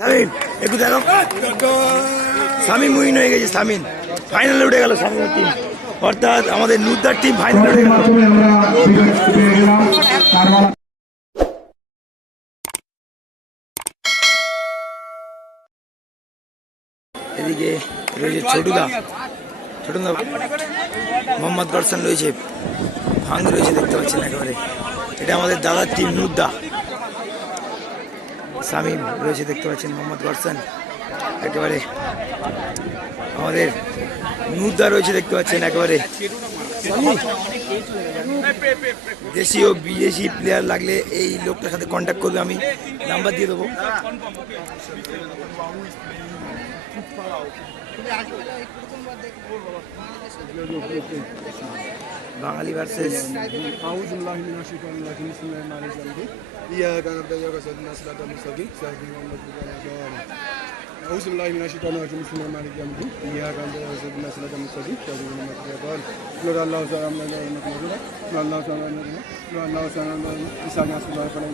সামিন একটু দেখো। সামিন উইন হয়ে গেছে সামিন ফাইনালে উঠে গেল সামিনের টিম অর্থাৎ আমাদের নুদ্দার টিম ফাইনালে উঠে গেল। এদিকে রয়েছে ছোটুদা। ছোটুদা মোহাম্মদ গরসান রয়েছে। ভাঙ রয়েছে, দেখতে পাচ্ছেন একেবারে। এটা আমাদের দাদার টিম নুদ্দা সামিম রয়েছে, দেখতে পাচ্ছেন মোহাম্মদ গরসান। একেবারে আমাদের নুদ্দা রয়েছে, দেখতে পাচ্ছেন একেবারে। দেশি ও বিদেশি প্লেয়ার লাগলে এই লোকটার সাথে কন্ট্যাক্ট করবে, আমি নাম্বার দিয়ে দেবো। Bangali versus أعوذ بالله من الشيطان الرجيم بسم الله الرحمن الرحيم إياك نعبد وإياك نستعين صراط المستقيم صراط الذين أنعمت عليهم أعوذ بالله من الشيطان الرجيم بسم الله الرحمن الرحيم إياك نعبد وإياك نستعين صراط المستقيم صراط الذين أنعمت عليهم قل الله تعالى من لا إله إلا هو الله تعالى قل الله تعالى إسحاق ناصر الله فلا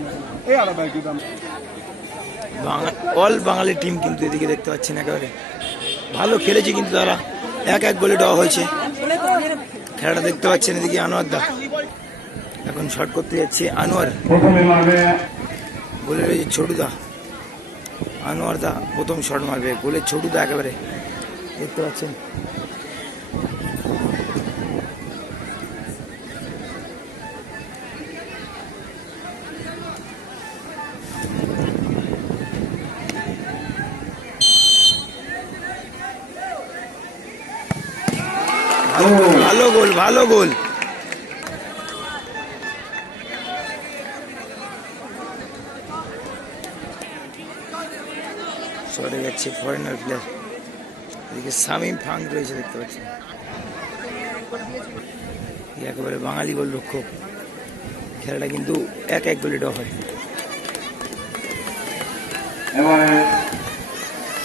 إيه على باقي دم all Bangali team কিন্তু এদিকে দেখতে পাচ্ছেন একেবারে ভালো খেলেছে কিন্তু তারা এক এক গোলে দেওয়া হয়েছে খেলাটা দেখতে পাচ্ছেন এদিকে আনোয়ার দা। এখন শর্ট করতে যাচ্ছে আনোয়ার। গোলে রয়েছে ছোটুদা আনোয়ার দা প্রথম শর্ট মারবে। গোলে ছোটুদা একেবারে দেখতে পাচ্ছেন। ভালো গোল ভালো গোল। সরে যাচ্ছে ফরেনার প্লেয়ার এদিকে সামিম ফাং রয়েছে, দেখতে পাচ্ছেন একেবারে বাঙালি গোল রক্ষক খেলাটা কিন্তু এক এক গোলে ড্র হয়।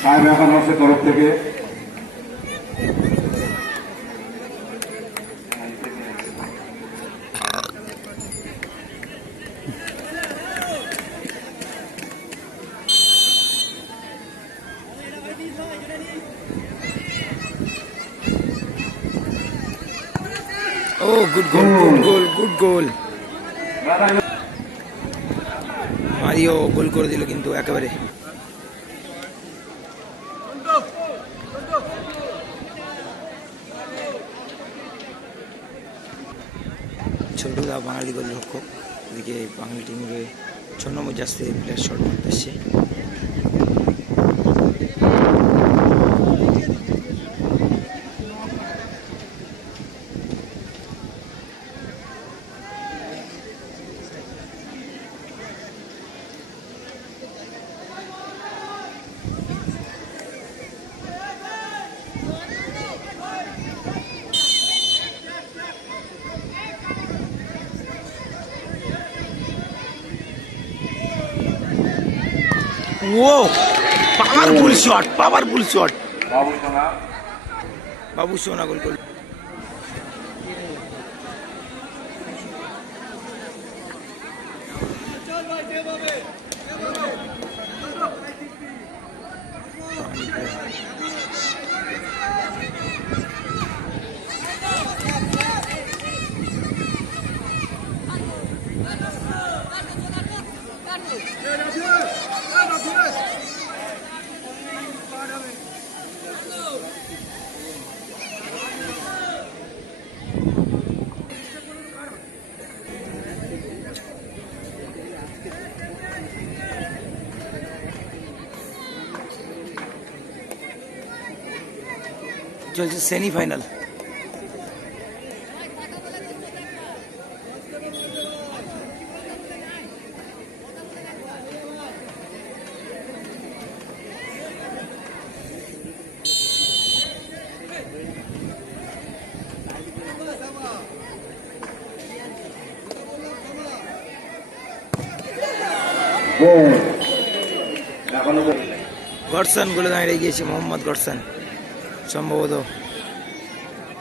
সাহেব একাদশের তরফ থেকে good goal good goal good goal Mario goal করে দিল কিন্তু একেবারে। ছোটদা বাঙালি গোল রক্ষক। এদিকে বাঙালি টিমের ছ নম্বর জাস্তে প্লেয়ার শট মারতে ও পাওয়ারফুল শট পাওয়ারফুল শট। বাবু সোনা। বাবু সোনা গোল করল। এখনও গোল। গডসন গোলে দাঁড়িয়ে গিয়েছে মোহাম্মদ গডসন সম্ভবত।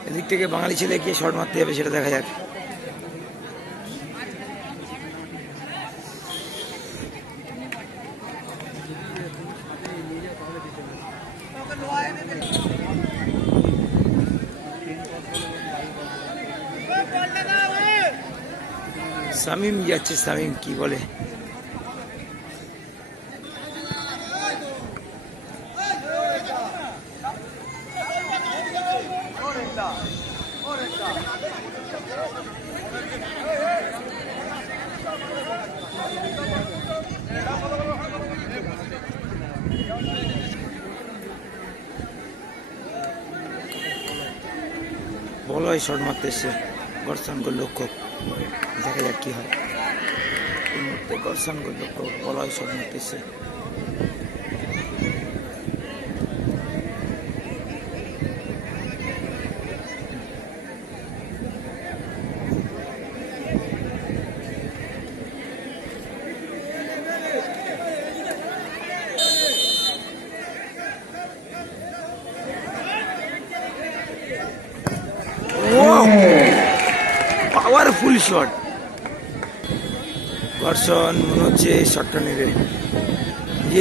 এদিক থেকে বাঙালি ছেলে কে শট মারতে যাবে, সেটা দেখা যাক। সামিম যাচ্ছে, সামিম কি বলে? বলয় শট মারতে এসছে গর্ষণ করল লক্ষ্য, দেখা যাক কি হয়। এই মুহূর্তে গর্ষণ করল লক্ষ্য, বলয় শট মারতে এসছে পাওয়ারফুল শট ঘর্ষণ মনে হচ্ছে এই শটটা নেবে।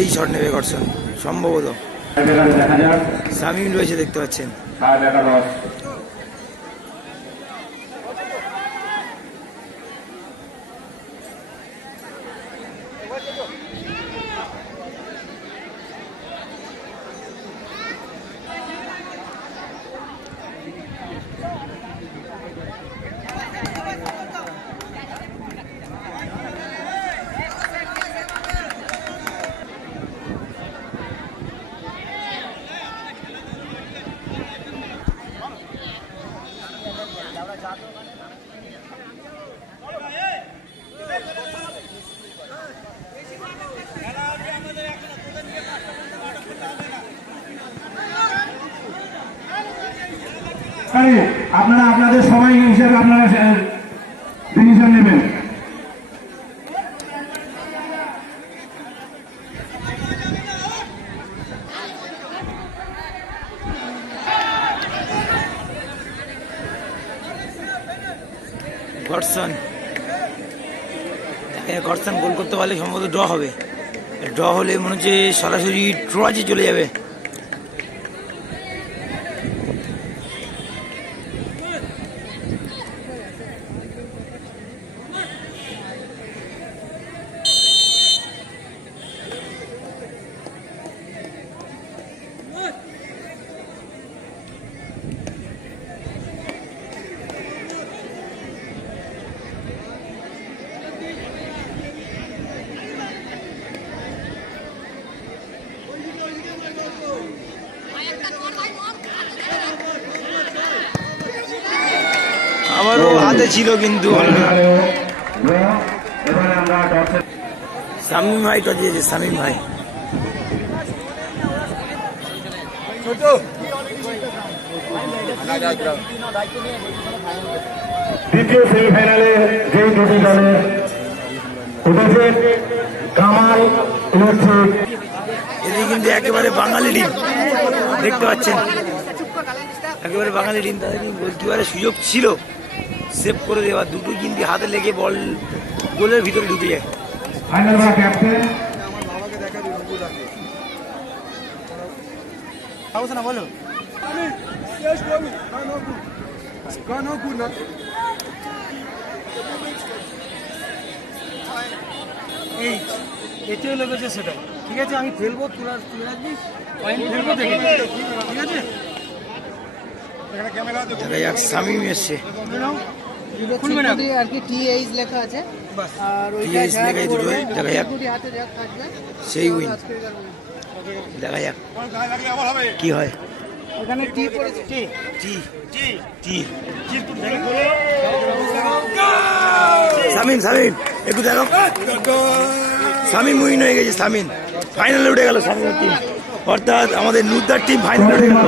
এই শট নেবে ঘর্ষণ সম্ভবত। সামিম রয়েছে দেখতে পাচ্ছেন। সাহেব আপনারা আপনাদের সময় হিসেবে আপনারা ডিসিশন নেবেন। গোল করতে পারলে সম্ভবত ড্র হবে। ড্র হলে মনে হচ্ছে সরাসরি ট্রজে চলে যাবে। আমারও হাতে ছিল কিন্তু। সামিম ভাই টস দিয়েছে সামিম ভাই। দ্বিতীয় সেমিফাইনালে যেই দুটি দলে উঠেছে কামাল ইলেকট্রিক। এদিকে কিন্তু একেবারে বাঙালি টিম দেখতে পাচ্ছেন। একেবারে বাঙালি টিম তাদের কিন্তু গোলকিপারের সুযোগ ছিল। সেভ করে দেওয়া দুটো কিন্তু হাতে লেগে বল গোলের ভিতরে ঢুকে যায়। না এই এতেও লেগেছে সেটাই ঠিক আছে আমি ফেলব তোরা তুলে রাখবি। পয়েন্ট ফেলব দেখে ঠিক আছে? দেখা যাক সামিম এসছে। খুলবে না? আর কি টিএইচ লেখা আছে। আর ওইটা TH যার লেখা এই দুটোই, করবে, দেখা যাক। হাতে যা থাকবে সেই উইন দেখা যাক। কি হয়? ওখানে টি পড়েছে। টি টি টি সামিম সামিম একটু দেখো। সামিম উইন হয়ে গেছে সামিন। ফাইনালে উঠে গেল সামিন টিম অর্থাৎ আমাদের নুদ্দার টিম ফাইনালে উঠে গেল।